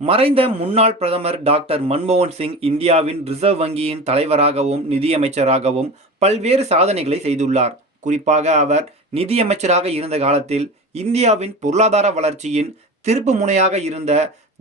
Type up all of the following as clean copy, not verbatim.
மறைந்த முன்னாள் பிரதமர் டாக்டர் மன்மோகன் சிங் இந்தியாவின் ரிசர்வ் வங்கியின் தலைவராகவும் நிதியமைச்சராகவும் பல்வேறு சாதனைகளை செய்துள்ளார். குறிப்பாக அவர் நிதியமைச்சராக இருந்த காலத்தில் இந்தியாவின் பொருளாதார வளர்ச்சியின் திருப்பு முனையாக இருந்த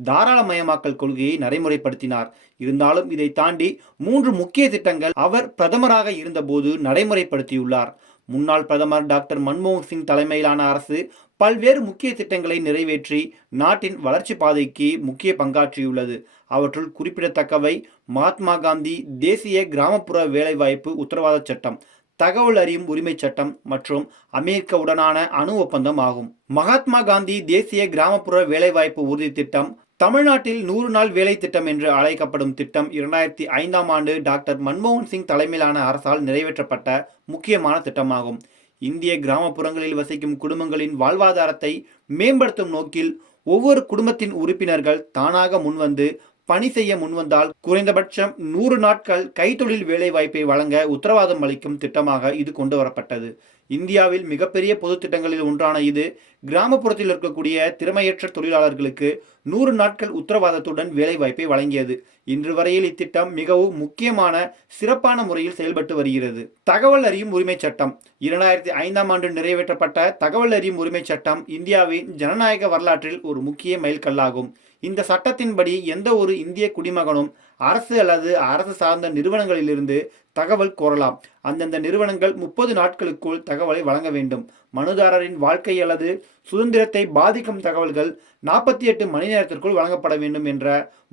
தாராளமயமாக்கல் கொள்கையை நடைமுறைப்படுத்தினார். இருந்தாலும் இதை தாண்டி 3 முக்கிய திட்டங்கள் அவர் பிரதமராக இருந்தபோது நடைமுறைப்படுத்தியுள்ளார். முன்னாள் பிரதமர் டாக்டர் மன்மோகன் சிங் தலைமையிலான அரசு பல்வேறு முக்கிய திட்டங்களை நிறைவேற்றி நாட்டின் வளர்ச்சி பாதைக்கு முக்கிய பங்காற்றியுள்ளது. அவற்றுள் குறிப்பிடத்தக்கவை மகாத்மா காந்தி தேசிய கிராமப்புற வேலைவாய்ப்பு உத்தரவாத சட்டம், தகவல் அறியும் உரிமை சட்டம் மற்றும் அமெரிக்காவுடனான அணு ஒப்பந்தம் ஆகும். மகாத்மா காந்தி தேசிய கிராமப்புற வேலைவாய்ப்பு உறுதி திட்டம் தமிழ்நாட்டில் 100 நாள் வேலை திட்டம் என்று அழைக்கப்படும் திட்டம் 2005ஆம் ஆண்டு டாக்டர் மன்மோகன் சிங் தலைமையிலான அரசால் நிறைவேற்றப்பட்ட முக்கியமான திட்டமாகும். இந்திய கிராமப்புறங்களில் வசிக்கும் குடும்பங்களின் வாழ்வாதாரத்தை மேம்படுத்தும் நோக்கில் ஒவ்வொரு குடும்பத்தின் உறுப்பினர்கள் தானாக முன்வந்து பணி செய்ய முன்வந்தால் குறைந்தபட்சம் 100 நாட்கள் கைத்தொழில் வேலைவாய்ப்பை வழங்க உத்தரவாதம் அளிக்கும் திட்டமாக இது கொண்டு வரப்பட்டது. இந்தியாவில் மிகப்பெரிய பொது திட்டங்களில் ஒன்றான இது கிராமப்புறத்தில் இருக்கக்கூடிய திறமையற்ற தொழிலாளர்களுக்கு 100 நாட்கள் உத்தரவாதத்துடன் வேலைவாய்ப்பை வழங்கியது. இன்று வரையில் இத்திட்டம் மிகவும் முக்கியமான சிறப்பான முறையில் செயல்பட்டு வருகிறது. தகவல் அறியும் உரிமை சட்டம் 2005ஆம் ஆண்டு நிறைவேற்றப்பட்ட தகவல் அறியும் உரிமை சட்டம் இந்தியாவின் ஜனநாயக வரலாற்றில் ஒரு முக்கிய மைல்கல்லாகும். இந்த சட்டத்தின்படி எந்த ஒரு இந்திய குடிமகனும் அரசு அல்லது அரசு சார்ந்த நிறுவனங்களிலிருந்து தகவல் கோரலாம். அந்தந்த நிறுவனங்கள் 30 நாட்களுக்குள் தகவலை வழங்க வேண்டும். மனுதாரரின் வாழ்க்கை அல்லது சுதந்திரத்தை பாதிக்கும் தகவல்கள் 48 மணி நேரத்திற்குள் வழங்கப்பட வேண்டும் என்ற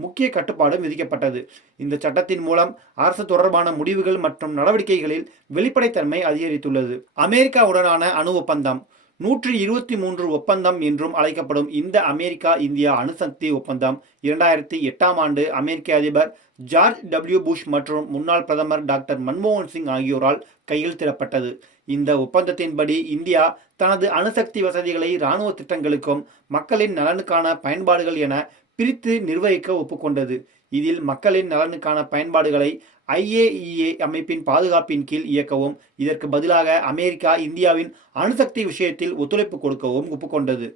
முக்கிய கட்டுப்பாடும் விதிக்கப்பட்டது. இந்த சட்டத்தின் மூலம் அரசு தொடர்பான முடிவுகள் மற்றும் நடவடிக்கைகளில் வெளிப்படைத்தன்மை அதிகரித்துள்ளது. அமெரிக்காவுடனான அணு ஒப்பந்தம் 123 ஒப்பந்தம் என்றும் அழைக்கப்படும் இந்த அமெரிக்கா இந்தியா அணுசக்தி ஒப்பந்தம் 2008ஆம் ஆண்டு அமெரிக்க அதிபர் ஜார்ஜ் டபிள்யூ புஷ் மற்றும் முன்னாள் பிரதமர் டாக்டர் மன்மோகன் சிங் ஆகியோரால் கையெழுத்திடப்பட்டது. இந்த ஒப்பந்தத்தின்படி இந்தியா தனது அணுசக்தி வசதிகளை இராணுவ திட்டங்களுக்கும் மக்களின் நலனுக்கான பயன்பாடுகள் என பிரித்து நிர்வகிக்க ஒப்புக்கொண்டது. இதில் மக்களின் நலனுக்கான பயன்பாடுகளை IAEA அமைப்பின் பாதுகாப்பின் கீழ் இயக்கவும், இதற்கு பதிலாக அமெரிக்கா இந்தியாவின் அணுசக்தி விஷயத்தில் ஒத்துழைப்பு கொடுக்கவும் ஒப்புக்கொண்டது.